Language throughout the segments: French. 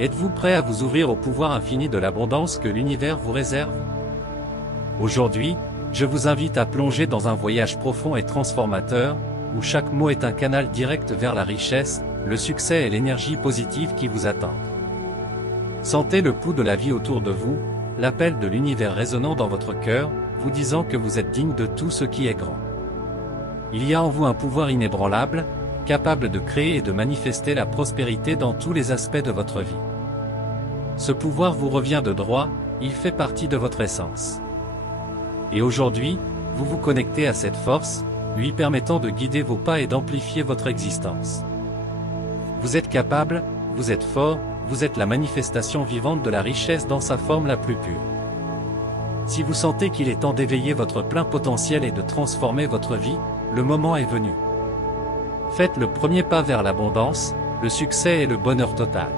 Êtes-vous prêt à vous ouvrir au pouvoir infini de l'abondance que l'univers vous réserve? Aujourd'hui, je vous invite à plonger dans un voyage profond et transformateur, où chaque mot est un canal direct vers la richesse, le succès et l'énergie positive qui vous attendent. Sentez le pouls de la vie autour de vous, l'appel de l'univers résonnant dans votre cœur, vous disant que vous êtes digne de tout ce qui est grand. Il y a en vous un pouvoir inébranlable, capable de créer et de manifester la prospérité dans tous les aspects de votre vie. Ce pouvoir vous revient de droit, il fait partie de votre essence. Et aujourd'hui, vous vous connectez à cette force, lui permettant de guider vos pas et d'amplifier votre existence. Vous êtes capable, vous êtes fort, vous êtes la manifestation vivante de la richesse dans sa forme la plus pure. Si vous sentez qu'il est temps d'éveiller votre plein potentiel et de transformer votre vie, le moment est venu. Faites le premier pas vers l'abondance, le succès et le bonheur total.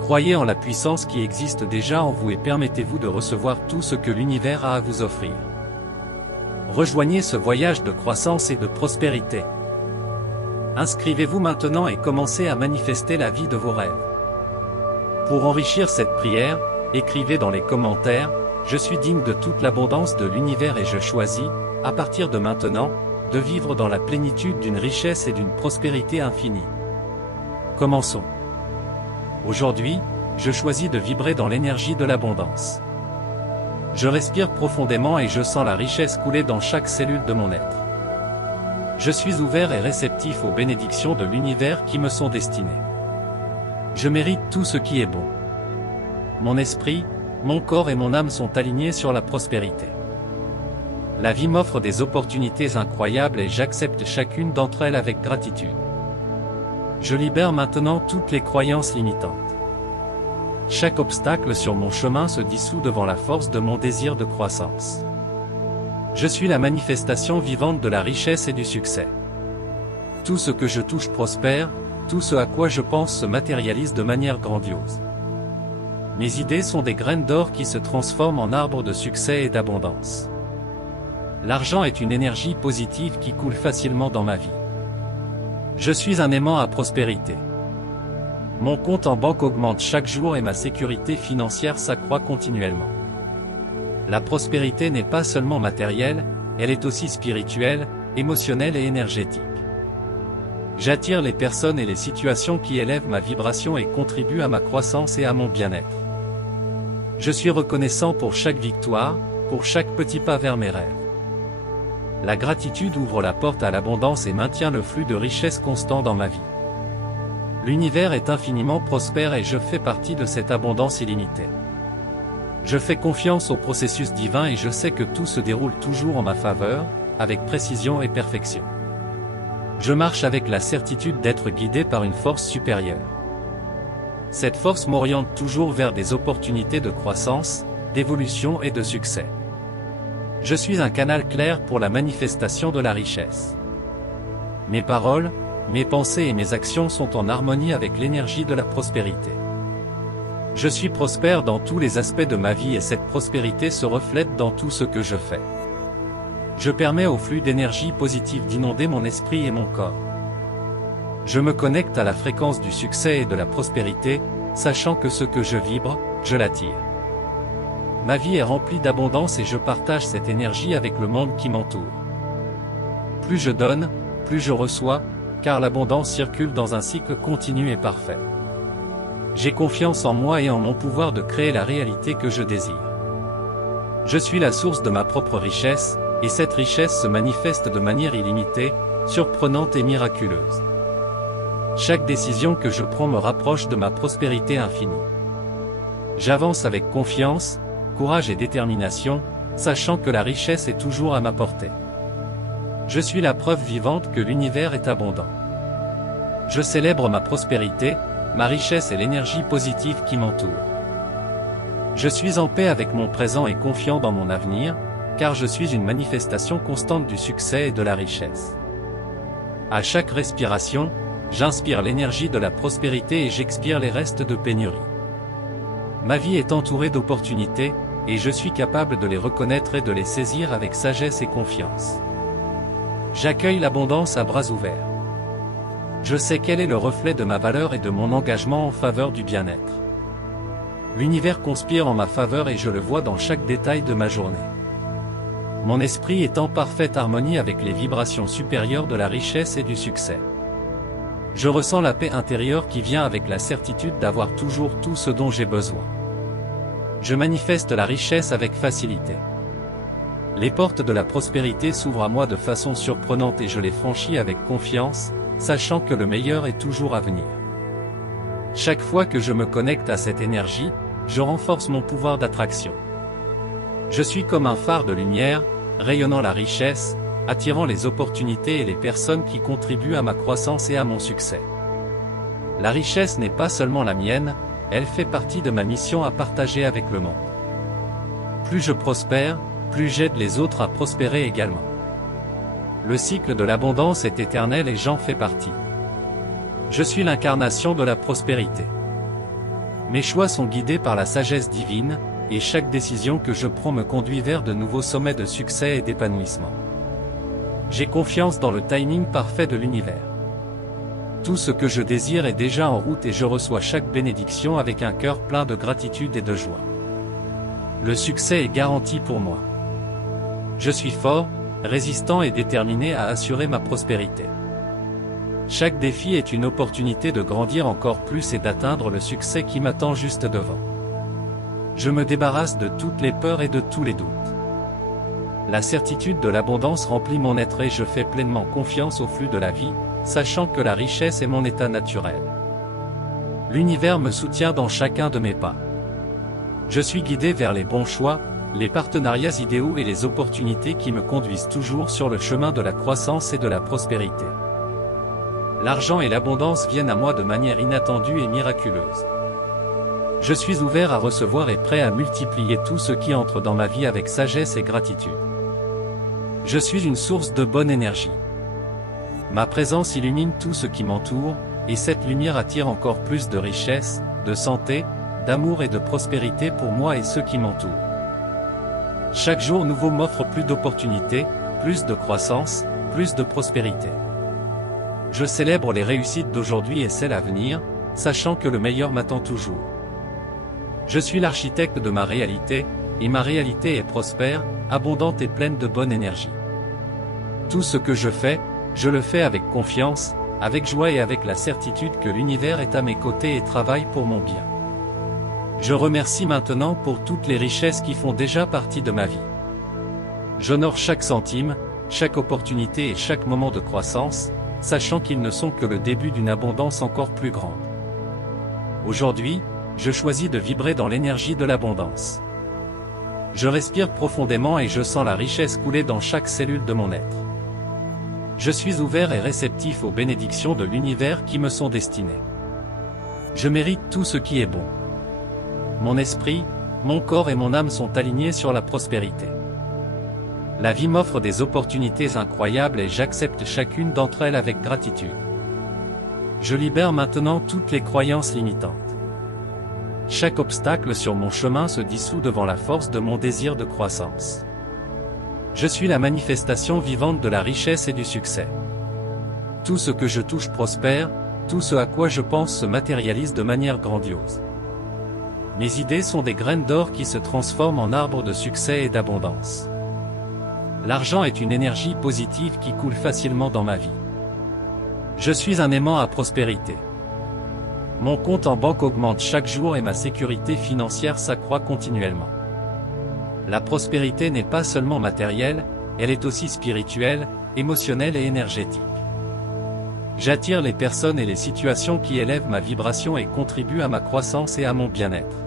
Croyez en la puissance qui existe déjà en vous et permettez-vous de recevoir tout ce que l'univers a à vous offrir. Rejoignez ce voyage de croissance et de prospérité. Inscrivez-vous maintenant et commencez à manifester la vie de vos rêves. Pour enrichir cette prière, écrivez dans les commentaires « Je suis digne de toute l'abondance de l'univers et je choisis, à partir de maintenant, de vivre dans la plénitude d'une richesse et d'une prospérité infinie. » Commençons. Aujourd'hui, je choisis de vibrer dans l'énergie de l'abondance. Je respire profondément et je sens la richesse couler dans chaque cellule de mon être. Je suis ouvert et réceptif aux bénédictions de l'univers qui me sont destinées. Je mérite tout ce qui est bon. Mon esprit, mon corps et mon âme sont alignés sur la prospérité. La vie m'offre des opportunités incroyables et j'accepte chacune d'entre elles avec gratitude. Je libère maintenant toutes les croyances limitantes. Chaque obstacle sur mon chemin se dissout devant la force de mon désir de croissance. Je suis la manifestation vivante de la richesse et du succès. Tout ce que je touche prospère, tout ce à quoi je pense se matérialise de manière grandiose. Mes idées sont des graines d'or qui se transforment en arbres de succès et d'abondance. L'argent est une énergie positive qui coule facilement dans ma vie. Je suis un aimant à prospérité. Mon compte en banque augmente chaque jour et ma sécurité financière s'accroît continuellement. La prospérité n'est pas seulement matérielle, elle est aussi spirituelle, émotionnelle et énergétique. J'attire les personnes et les situations qui élèvent ma vibration et contribuent à ma croissance et à mon bien-être. Je suis reconnaissant pour chaque victoire, pour chaque petit pas vers mes rêves. La gratitude ouvre la porte à l'abondance et maintient le flux de richesse constant dans ma vie. L'univers est infiniment prospère et je fais partie de cette abondance illimitée. Je fais confiance au processus divin et je sais que tout se déroule toujours en ma faveur, avec précision et perfection. Je marche avec la certitude d'être guidé par une force supérieure. Cette force m'oriente toujours vers des opportunités de croissance, d'évolution et de succès. Je suis un canal clair pour la manifestation de la richesse. Mes paroles, mes pensées et mes actions sont en harmonie avec l'énergie de la prospérité. Je suis prospère dans tous les aspects de ma vie et cette prospérité se reflète dans tout ce que je fais. Je permets au flux d'énergie positive d'inonder mon esprit et mon corps. Je me connecte à la fréquence du succès et de la prospérité, sachant que ce que je vibre, je l'attire. Ma vie est remplie d'abondance et je partage cette énergie avec le monde qui m'entoure. Plus je donne, plus je reçois, car l'abondance circule dans un cycle continu et parfait. J'ai confiance en moi et en mon pouvoir de créer la réalité que je désire. Je suis la source de ma propre richesse, et cette richesse se manifeste de manière illimitée, surprenante et miraculeuse. Chaque décision que je prends me rapproche de ma prospérité infinie. J'avance avec confiance, courage et détermination, sachant que la richesse est toujours à ma portée. Je suis la preuve vivante que l'univers est abondant. Je célèbre ma prospérité, ma richesse et l'énergie positive qui m'entoure. Je suis en paix avec mon présent et confiant dans mon avenir, car je suis une manifestation constante du succès et de la richesse. À chaque respiration, j'inspire l'énergie de la prospérité et j'expire les restes de pénurie. Ma vie est entourée d'opportunités, et je suis capable de les reconnaître et de les saisir avec sagesse et confiance. J'accueille l'abondance à bras ouverts. Je sais quel est le reflet de ma valeur et de mon engagement en faveur du bien-être. L'univers conspire en ma faveur et je le vois dans chaque détail de ma journée. Mon esprit est en parfaite harmonie avec les vibrations supérieures de la richesse et du succès. Je ressens la paix intérieure qui vient avec la certitude d'avoir toujours tout ce dont j'ai besoin. Je manifeste la richesse avec facilité. Les portes de la prospérité s'ouvrent à moi de façon surprenante et je les franchis avec confiance, sachant que le meilleur est toujours à venir. Chaque fois que je me connecte à cette énergie, je renforce mon pouvoir d'attraction. Je suis comme un phare de lumière, rayonnant la richesse, attirant les opportunités et les personnes qui contribuent à ma croissance et à mon succès. La richesse n'est pas seulement la mienne, elle fait partie de ma mission à partager avec le monde. Plus je prospère, plus j'aide les autres à prospérer également. Le cycle de l'abondance est éternel et j'en fais partie. Je suis l'incarnation de la prospérité. Mes choix sont guidés par la sagesse divine, et chaque décision que je prends me conduit vers de nouveaux sommets de succès et d'épanouissement. J'ai confiance dans le timing parfait de l'univers. Tout ce que je désire est déjà en route et je reçois chaque bénédiction avec un cœur plein de gratitude et de joie. Le succès est garanti pour moi. Je suis fort, résistant et déterminé à assurer ma prospérité. Chaque défi est une opportunité de grandir encore plus et d'atteindre le succès qui m'attend juste devant. Je me débarrasse de toutes les peurs et de tous les doutes. La certitude de l'abondance remplit mon être et je fais pleinement confiance au flux de la vie, sachant que la richesse est mon état naturel. L'univers me soutient dans chacun de mes pas. Je suis guidé vers les bons choix, les partenariats idéaux et les opportunités qui me conduisent toujours sur le chemin de la croissance et de la prospérité. L'argent et l'abondance viennent à moi de manière inattendue et miraculeuse. Je suis ouvert à recevoir et prêt à multiplier tout ce qui entre dans ma vie avec sagesse et gratitude. Je suis une source de bonne énergie. Ma présence illumine tout ce qui m'entoure, et cette lumière attire encore plus de richesse, de santé, d'amour et de prospérité pour moi et ceux qui m'entourent. Chaque jour nouveau m'offre plus d'opportunités, plus de croissance, plus de prospérité. Je célèbre les réussites d'aujourd'hui et celles à venir, sachant que le meilleur m'attend toujours. Je suis l'architecte de ma réalité, et ma réalité est prospère, abondante et pleine de bonne énergie. Tout ce que je fais, je le fais avec confiance, avec joie et avec la certitude que l'univers est à mes côtés et travaille pour mon bien. Je remercie maintenant pour toutes les richesses qui font déjà partie de ma vie. J'honore chaque centime, chaque opportunité et chaque moment de croissance, sachant qu'ils ne sont que le début d'une abondance encore plus grande. Aujourd'hui, je choisis de vibrer dans l'énergie de l'abondance. Je respire profondément et je sens la richesse couler dans chaque cellule de mon être. Je suis ouvert et réceptif aux bénédictions de l'univers qui me sont destinées. Je mérite tout ce qui est bon. Mon esprit, mon corps et mon âme sont alignés sur la prospérité. La vie m'offre des opportunités incroyables et j'accepte chacune d'entre elles avec gratitude. Je libère maintenant toutes les croyances limitantes. Chaque obstacle sur mon chemin se dissout devant la force de mon désir de croissance. Je suis la manifestation vivante de la richesse et du succès. Tout ce que je touche prospère, tout ce à quoi je pense se matérialise de manière grandiose. Mes idées sont des graines d'or qui se transforment en arbres de succès et d'abondance. L'argent est une énergie positive qui coule facilement dans ma vie. Je suis un aimant à prospérité. Mon compte en banque augmente chaque jour et ma sécurité financière s'accroît continuellement. La prospérité n'est pas seulement matérielle, elle est aussi spirituelle, émotionnelle et énergétique. J'attire les personnes et les situations qui élèvent ma vibration et contribuent à ma croissance et à mon bien-être.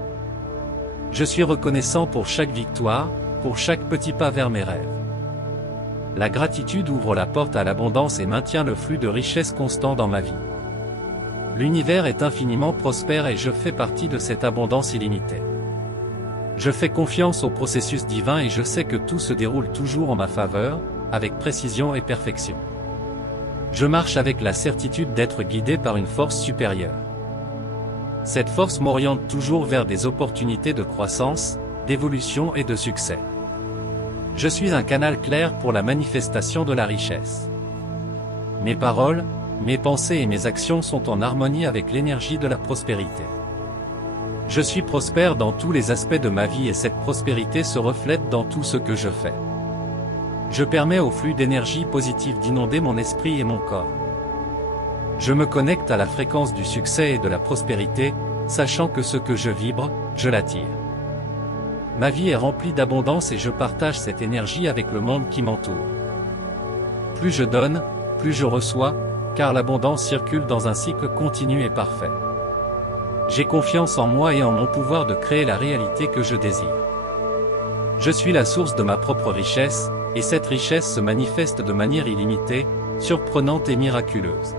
Je suis reconnaissant pour chaque victoire, pour chaque petit pas vers mes rêves. La gratitude ouvre la porte à l'abondance et maintient le flux de richesse constant dans ma vie. L'univers est infiniment prospère et je fais partie de cette abondance illimitée. Je fais confiance au processus divin et je sais que tout se déroule toujours en ma faveur, avec précision et perfection. Je marche avec la certitude d'être guidé par une force supérieure. Cette force m'oriente toujours vers des opportunités de croissance, d'évolution et de succès. Je suis un canal clair pour la manifestation de la richesse. Mes paroles, mes pensées et mes actions sont en harmonie avec l'énergie de la prospérité. Je suis prospère dans tous les aspects de ma vie et cette prospérité se reflète dans tout ce que je fais. Je permets au flux d'énergie positive d'inonder mon esprit et mon corps. Je me connecte à la fréquence du succès et de la prospérité, sachant que ce que je vibre, je l'attire. Ma vie est remplie d'abondance et je partage cette énergie avec le monde qui m'entoure. Plus je donne, plus je reçois, car l'abondance circule dans un cycle continu et parfait. J'ai confiance en moi et en mon pouvoir de créer la réalité que je désire. Je suis la source de ma propre richesse, et cette richesse se manifeste de manière illimitée, surprenante et miraculeuse.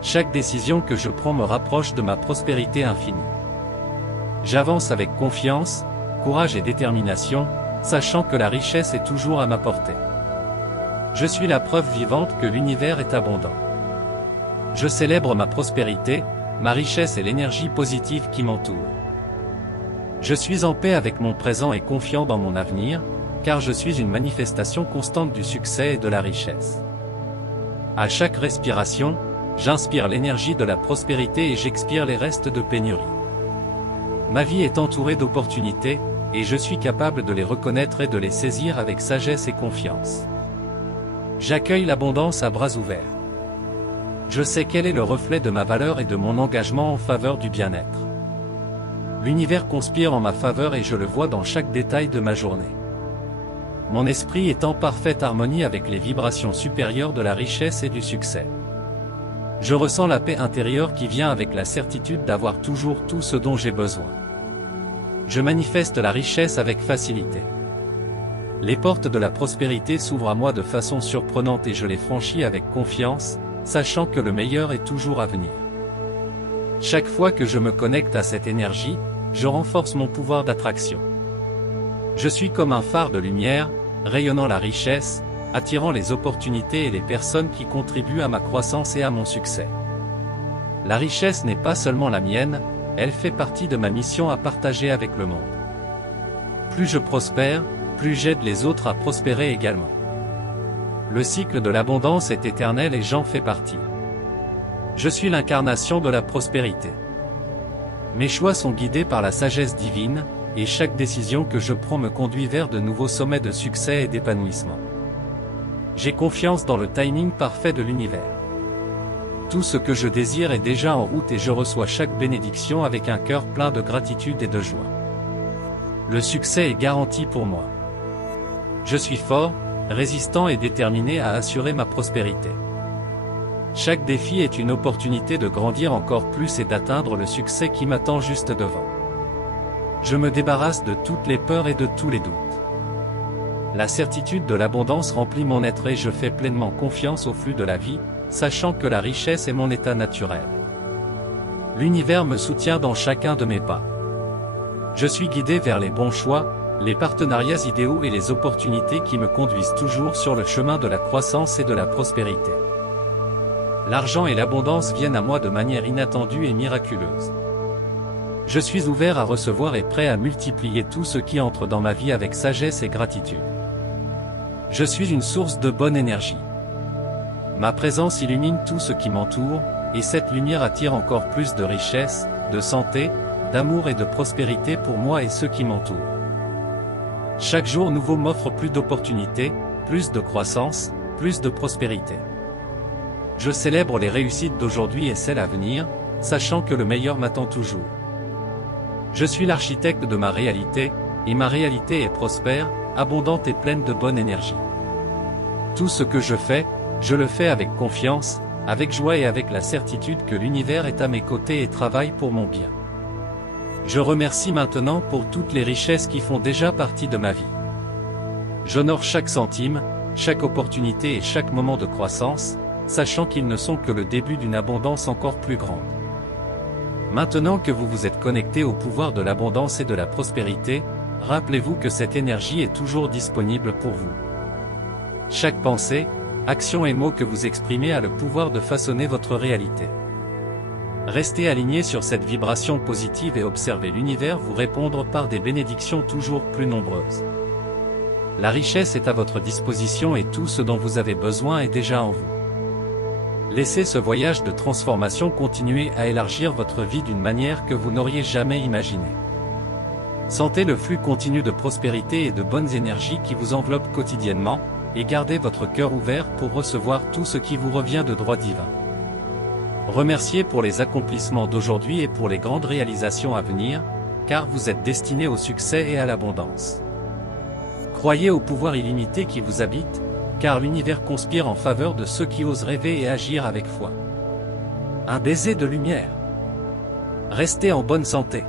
Chaque décision que je prends me rapproche de ma prospérité infinie. J'avance avec confiance, courage et détermination, sachant que la richesse est toujours à ma portée. Je suis la preuve vivante que l'univers est abondant. Je célèbre ma prospérité, ma richesse et l'énergie positive qui m'entoure. Je suis en paix avec mon présent et confiant dans mon avenir, car je suis une manifestation constante du succès et de la richesse. À chaque respiration, j'inspire l'énergie de la prospérité et j'expire les restes de pénurie. Ma vie est entourée d'opportunités, et je suis capable de les reconnaître et de les saisir avec sagesse et confiance. J'accueille l'abondance à bras ouverts. Je sais quel est le reflet de ma valeur et de mon engagement en faveur du bien-être. L'univers conspire en ma faveur et je le vois dans chaque détail de ma journée. Mon esprit est en parfaite harmonie avec les vibrations supérieures de la richesse et du succès. Je ressens la paix intérieure qui vient avec la certitude d'avoir toujours tout ce dont j'ai besoin. Je manifeste la richesse avec facilité. Les portes de la prospérité s'ouvrent à moi de façon surprenante et je les franchis avec confiance, sachant que le meilleur est toujours à venir. Chaque fois que je me connecte à cette énergie, je renforce mon pouvoir d'attraction. Je suis comme un phare de lumière, rayonnant la richesse, attirant les opportunités et les personnes qui contribuent à ma croissance et à mon succès. La richesse n'est pas seulement la mienne, elle fait partie de ma mission à partager avec le monde. Plus je prospère, plus j'aide les autres à prospérer également. Le cycle de l'abondance est éternel et j'en fais partie. Je suis l'incarnation de la prospérité. Mes choix sont guidés par la sagesse divine, et chaque décision que je prends me conduit vers de nouveaux sommets de succès et d'épanouissement. J'ai confiance dans le timing parfait de l'univers. Tout ce que je désire est déjà en route et je reçois chaque bénédiction avec un cœur plein de gratitude et de joie. Le succès est garanti pour moi. Je suis fort, résistant et déterminé à assurer ma prospérité. Chaque défi est une opportunité de grandir encore plus et d'atteindre le succès qui m'attend juste devant. Je me débarrasse de toutes les peurs et de tous les doutes. La certitude de l'abondance remplit mon être et je fais pleinement confiance au flux de la vie, sachant que la richesse est mon état naturel. L'univers me soutient dans chacun de mes pas. Je suis guidé vers les bons choix, les partenariats idéaux et les opportunités qui me conduisent toujours sur le chemin de la croissance et de la prospérité. L'argent et l'abondance viennent à moi de manière inattendue et miraculeuse. Je suis ouvert à recevoir et prêt à multiplier tout ce qui entre dans ma vie avec sagesse et gratitude. Je suis une source de bonne énergie. Ma présence illumine tout ce qui m'entoure, et cette lumière attire encore plus de richesse, de santé, d'amour et de prospérité pour moi et ceux qui m'entourent. Chaque jour nouveau m'offre plus d'opportunités, plus de croissance, plus de prospérité. Je célèbre les réussites d'aujourd'hui et celles à venir, sachant que le meilleur m'attend toujours. Je suis l'architecte de ma réalité, et ma réalité est prospère, abondante et pleine de bonne énergie. Tout ce que je fais, je le fais avec confiance, avec joie et avec la certitude que l'univers est à mes côtés et travaille pour mon bien. Je remercie maintenant pour toutes les richesses qui font déjà partie de ma vie. J'honore chaque centime, chaque opportunité et chaque moment de croissance, sachant qu'ils ne sont que le début d'une abondance encore plus grande. Maintenant que vous vous êtes connecté au pouvoir de l'abondance et de la prospérité, rappelez-vous que cette énergie est toujours disponible pour vous. Chaque pensée, action et mot que vous exprimez a le pouvoir de façonner votre réalité. Restez aligné sur cette vibration positive et observez l'univers vous répondre par des bénédictions toujours plus nombreuses. La richesse est à votre disposition et tout ce dont vous avez besoin est déjà en vous. Laissez ce voyage de transformation continuer à élargir votre vie d'une manière que vous n'auriez jamais imaginée. Sentez le flux continu de prospérité et de bonnes énergies qui vous enveloppent quotidiennement, et gardez votre cœur ouvert pour recevoir tout ce qui vous revient de droit divin. Remerciez pour les accomplissements d'aujourd'hui et pour les grandes réalisations à venir, car vous êtes destiné au succès et à l'abondance. Croyez au pouvoir illimité qui vous habite, car l'univers conspire en faveur de ceux qui osent rêver et agir avec foi. Un baiser de lumière. Restez en bonne santé.